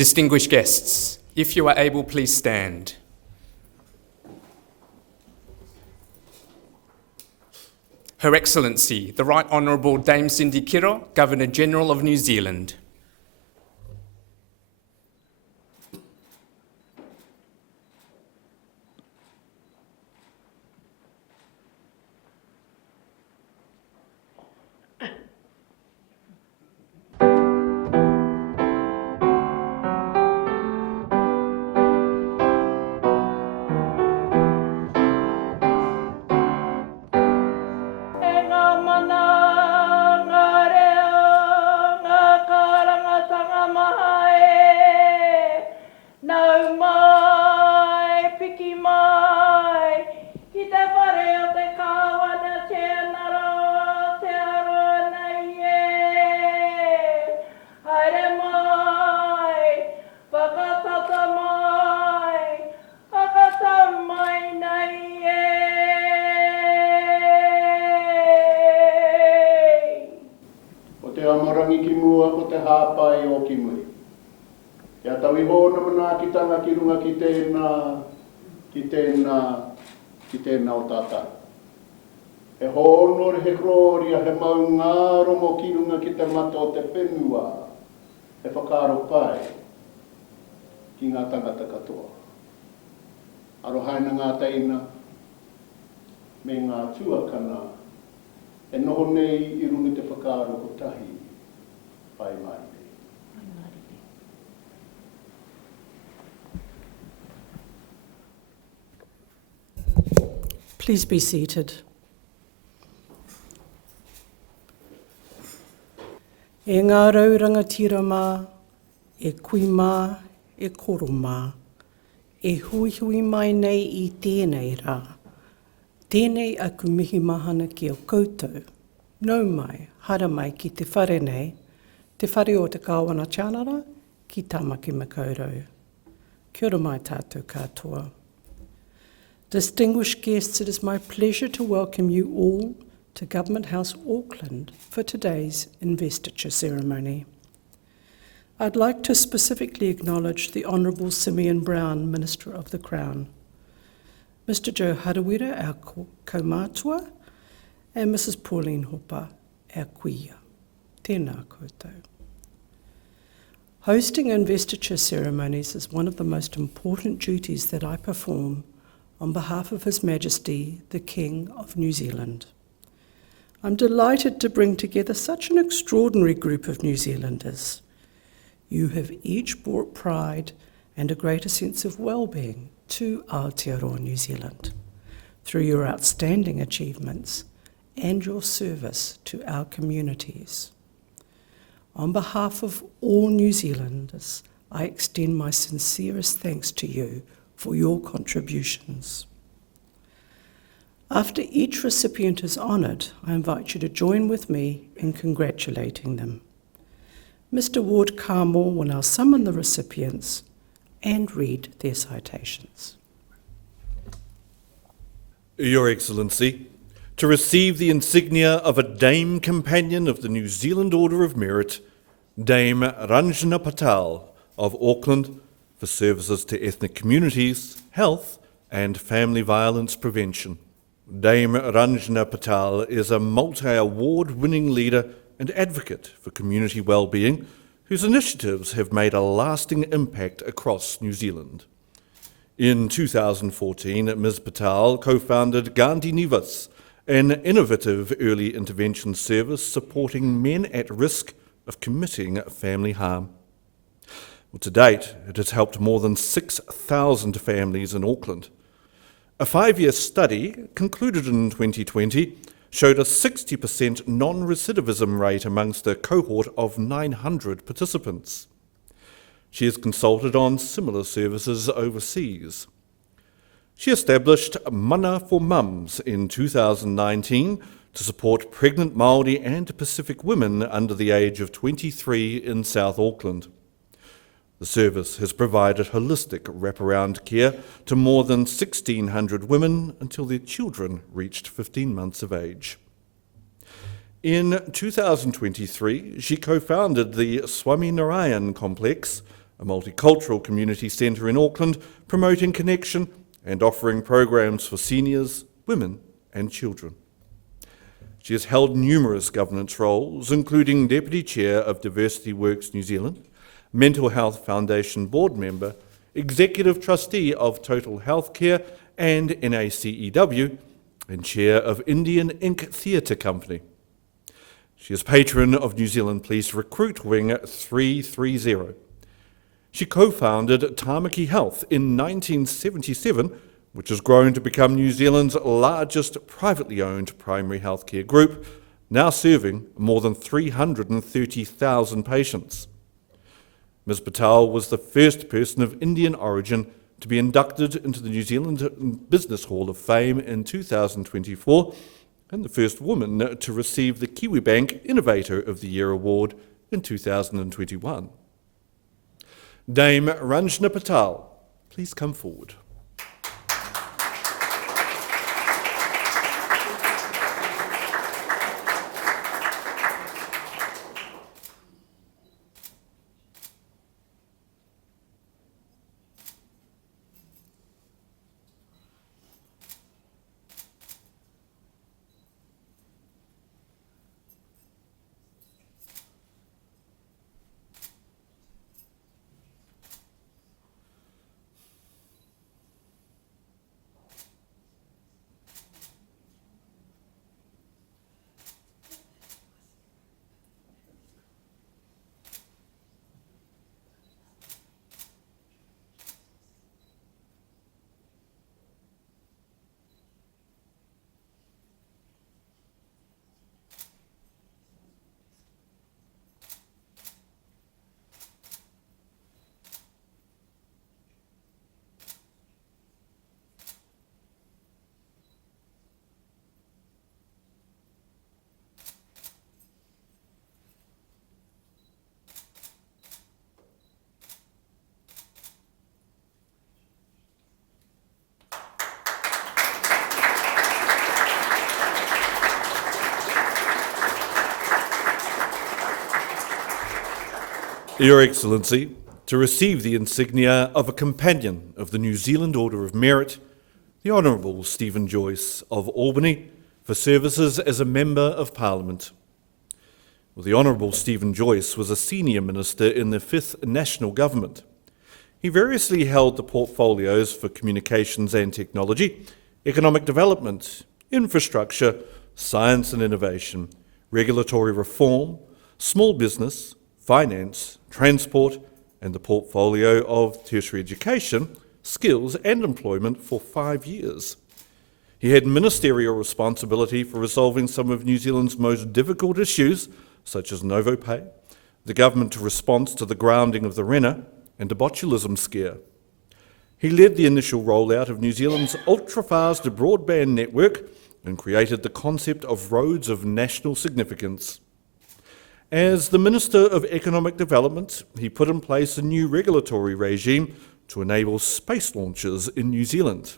Distinguished guests, if you are able, please stand. Her Excellency, the Right Honourable Dame Cindy Kiro, Governor-General of New Zealand. Ia tawi hōna mana ki tanga ki runga ki tēnā o tātai. He hōnore he kroria he maungaro mo ki runga ki te mata o te whenua. He whakaro pai ki ngā tangata katoa. Aro haina ngā teina me ngā tuakana e noho nei I runga te whakaro o tahi pai mai. Please be seated. E ngā rauranga tira mā, e kui mā, e koro mā, e hui hui mai nei I tēnei rā. Tēnei aku mihi mahana ki o koutou. Nau mai, hara mai ki te whare nei, te whare o te kāwana tianara, ki Tāmaki Makaurau. Kia ora mai tātou katoa. Distinguished guests, it is my pleasure to welcome you all to Government House Auckland for today's investiture ceremony. I'd like to specifically acknowledge the Honourable Simeon Brown, Minister of the Crown, Mr Joe Harawira, our kaumātua, and Mrs Pauline Hopa, our kuia. Tēnā koutou. Hosting investiture ceremonies is one of the most important duties that I perform on behalf of His Majesty, the King of New Zealand. I'm delighted to bring together such an extraordinary group of New Zealanders. You have each brought pride and a greater sense of well-being to Aotearoa New Zealand through your outstanding achievements and your service to our communities. On behalf of all New Zealanders, I extend my sincerest thanks to you for your contributions. After each recipient is honoured, I invite you to join with me in congratulating them. Mr Ward Carmore will now summon the recipients and read their citations. Your Excellency, to receive the insignia of a Dame Companion of the New Zealand Order of Merit, Dame Ranjana Patel of Auckland, for services to ethnic communities, health and family violence prevention. Dame Ranjana Patel is a multi-award-winning leader and advocate for community well-being whose initiatives have made a lasting impact across New Zealand. In 2014, Ms Patel co-founded Gandhi Nivas, an innovative early intervention service supporting men at risk of committing family harm. Well, to date, it has helped more than 6,000 families in Auckland. A 5-year study concluded in 2020 showed a 60% non-recidivism rate amongst a cohort of 900 participants. She has consulted on similar services overseas. She established Mana for Mums in 2019 to support pregnant Māori and Pacific women under the age of 23 in South Auckland. The service has provided holistic wraparound care to more than 1,600 women until their children reached 15 months of age. In 2023, she co-founded the Swaminarayan Complex, a multicultural community centre in Auckland promoting connection and offering programs for seniors, women and children. She has held numerous governance roles, including Deputy Chair of Diversity Works New Zealand, Mental Health Foundation Board Member, Executive Trustee of Total Healthcare and NACEW, and Chair of Indian Inc. Theatre Company. She is patron of New Zealand Police Recruit Wing 330. She co-founded Tāmaki Health in 1977, which has grown to become New Zealand's largest privately owned primary healthcare group, now serving more than 330,000 patients. Ms. Patel was the first person of Indian origin to be inducted into the New Zealand Business Hall of Fame in 2024, and the first woman to receive the Kiwibank Innovator of the Year award in 2021. Dame Ranjana Patel, please come forward. Your Excellency, to receive the insignia of a Companion of the New Zealand Order of Merit, the Honourable Stephen Joyce of Albany, for services as a Member of Parliament. Well, the Honourable Stephen Joyce was a senior minister in the 5th National Government. He variously held the portfolios for communications and technology, economic development, infrastructure, science and innovation, regulatory reform, small business, finance, transport, and the portfolio of tertiary education, skills and employment for 5 years. He had ministerial responsibility for resolving some of New Zealand's most difficult issues, such as Novo Pay, the government response to the grounding of the Rena, and a botulism scare. He led the initial rollout of New Zealand's ultra-fast broadband network and created the concept of roads of national significance. As the Minister of Economic Development, he put in place a new regulatory regime to enable space launches in New Zealand.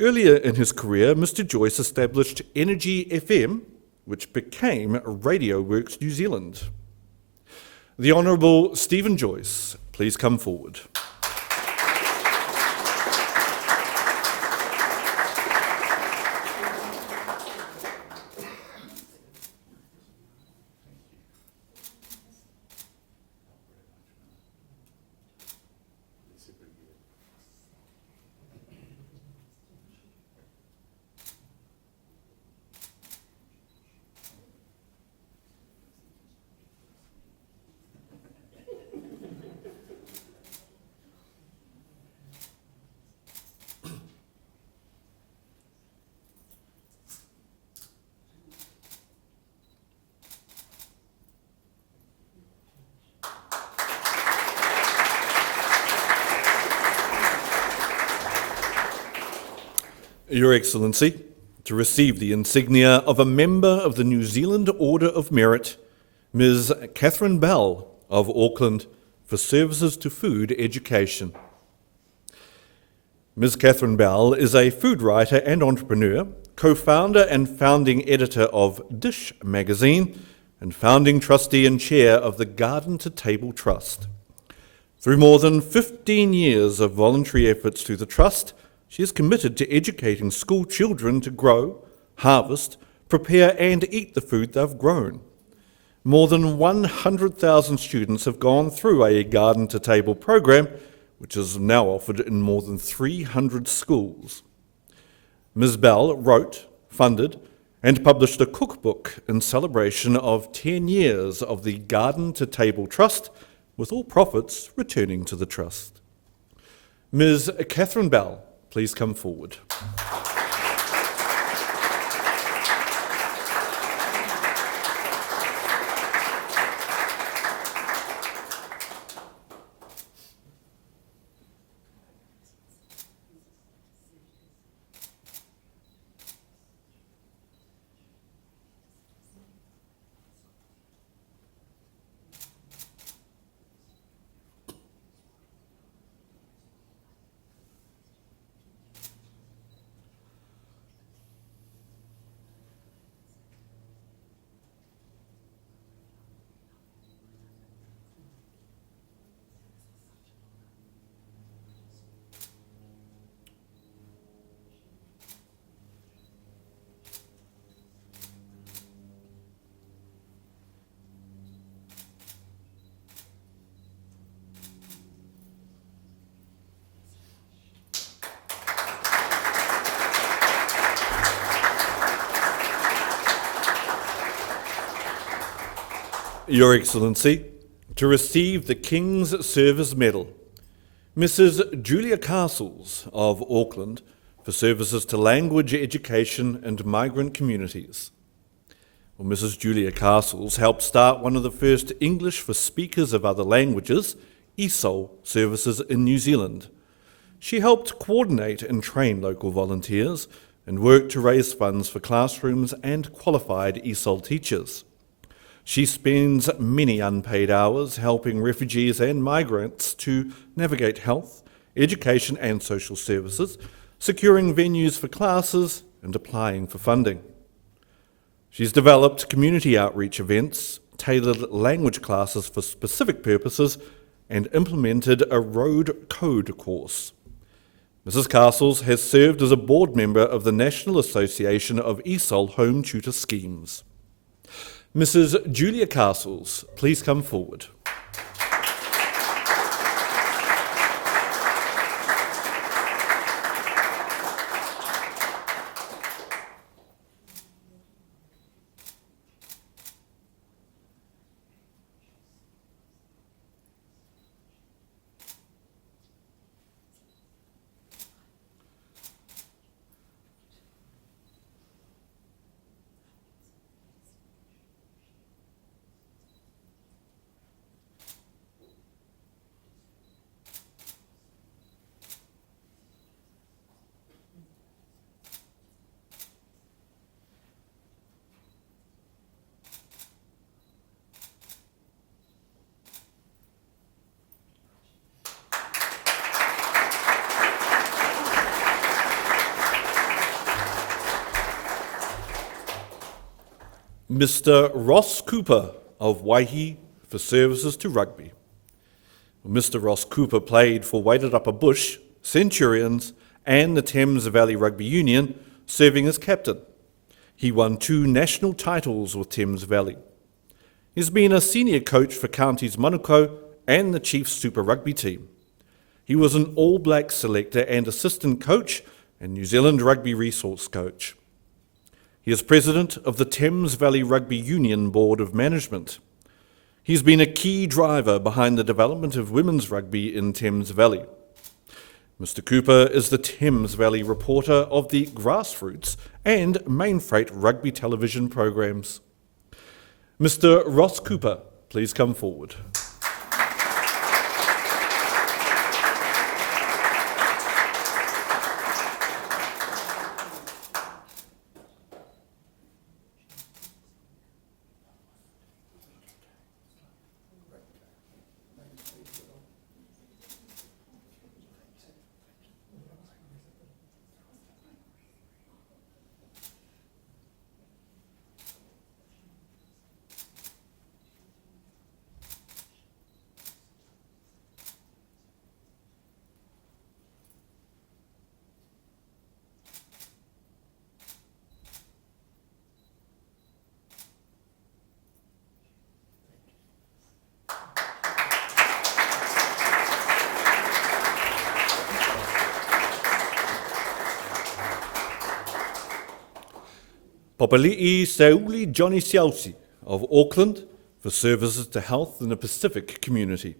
Earlier in his career, Mr. Joyce established Energy FM, which became Radio Works New Zealand. The Honourable Stephen Joyce, please come forward. Your Excellency, to receive the insignia of a Member of the New Zealand Order of Merit, Ms. Catherine Bell of Auckland, for services to food education. Ms. Catherine Bell is a food writer and entrepreneur, co-founder and founding editor of Dish magazine, and founding trustee and chair of the Garden to Table Trust. Through more than 15 years of voluntary efforts through the Trust, she is committed to educating school children to grow, harvest, prepare and eat the food they've grown. More than 100,000 students have gone through a Garden to Table program, which is now offered in more than 300 schools. Ms. Bell wrote, funded, and published a cookbook in celebration of 10 years of the Garden to Table Trust, with all profits returning to the Trust. Ms. Catherine Bell, please come forward. Your Excellency, to receive the King's Service Medal, Mrs. Julia Castles of Auckland for services to language education and migrant communities. Well, Mrs. Julia Castles helped start one of the first English for speakers of other languages, ESOL, services in New Zealand. She helped coordinate and train local volunteers and worked to raise funds for classrooms and qualified ESOL teachers. She spends many unpaid hours helping refugees and migrants to navigate health, education and social services, securing venues for classes and applying for funding. She's developed community outreach events, tailored language classes for specific purposes, and implemented a road code course. Mrs. Castles has served as a board member of the National Association of ESOL Home Tutor Schemes. Mrs. Julia Castles, please come forward. Mr. Ross Cooper of Waihi for services to rugby. Mr. Ross Cooper played for Wairarapa Bush, Centurions and the Thames Valley Rugby Union, serving as captain. He won 2 national titles with Thames Valley. He's been a senior coach for Counties Manukau and the Chiefs Super Rugby team. He was an All Blacks selector and assistant coach and New Zealand Rugby Resource coach. He is president of the Thames Valley Rugby Union Board of Management. He's been a key driver behind the development of women's rugby in Thames Valley. Mr. Cooper is the Thames Valley reporter of the Grassroots and Main Freight rugby television programs. Mr. Ross Cooper, please come forward. Papali'i Seuli Johnny Siausi of Auckland for services to health in the Pacific community.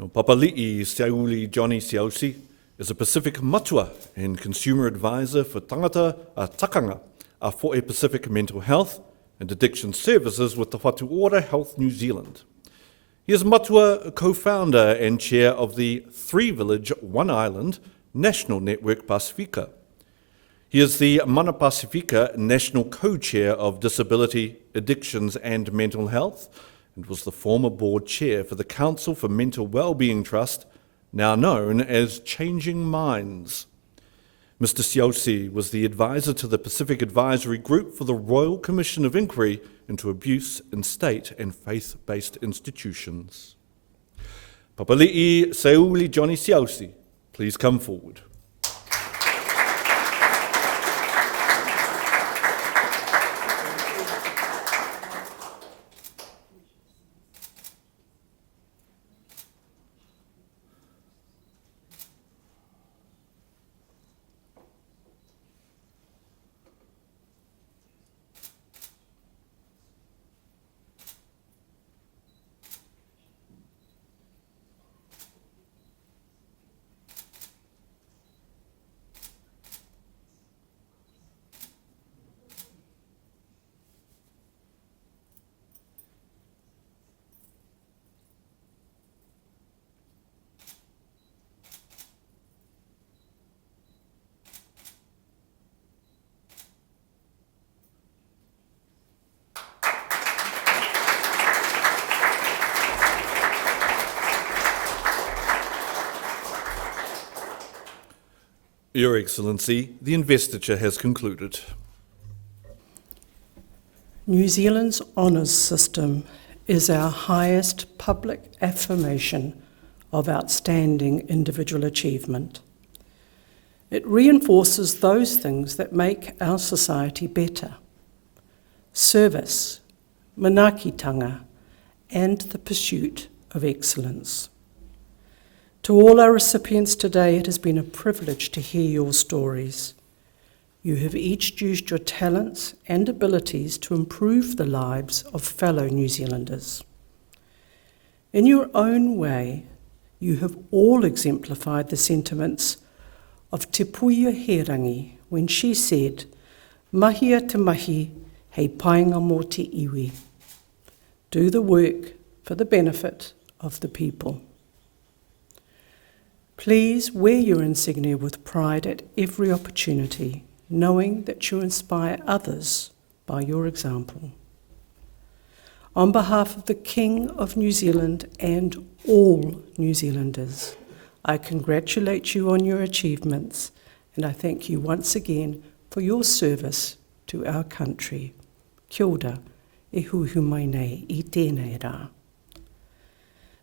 Papali'i Seuli Johnny Siausi is a Pacific matua and consumer advisor for tangata a takanga a for a Pacific mental health and addiction services with the Whatu Ora Health New Zealand. He is matua co-founder and chair of the 3 Village, 1 Island National Network Pacifica. He is the Mana Pacifica National Co-Chair of Disability, Addictions and Mental Health, and was the former board chair for the Council for Mental Wellbeing Trust, now known as Changing Minds. Mr. Siausi was the advisor to the Pacific Advisory Group for the Royal Commission of Inquiry into Abuse in State and Faith-Based Institutions. Papali'i Seuli Johnny Siausi, please come forward. Your Excellency, the investiture has concluded. New Zealand's honours system is our highest public affirmation of outstanding individual achievement. It reinforces those things that make our society better: service, manaakitanga, and the pursuit of excellence. To all our recipients today, it has been a privilege to hear your stories. You have each used your talents and abilities to improve the lives of fellow New Zealanders. In your own way, you have all exemplified the sentiments of Te Puia Herangi when she said, "Mahia te mahi, hei painga mō te iwi." Do the work for the benefit of the people. Please wear your insignia with pride at every opportunity, knowing that you inspire others by your example. On behalf of the King of New Zealand and all New Zealanders, I congratulate you on your achievements, and I thank you once again for your service to our country. Kia ora, e huhu mai nei, I tēnei rā.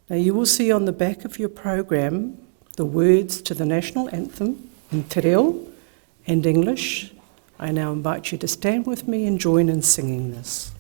Now you will see on the back of your program the words to the national anthem in te reo and English. I now invite you to stand with me and join in singing this.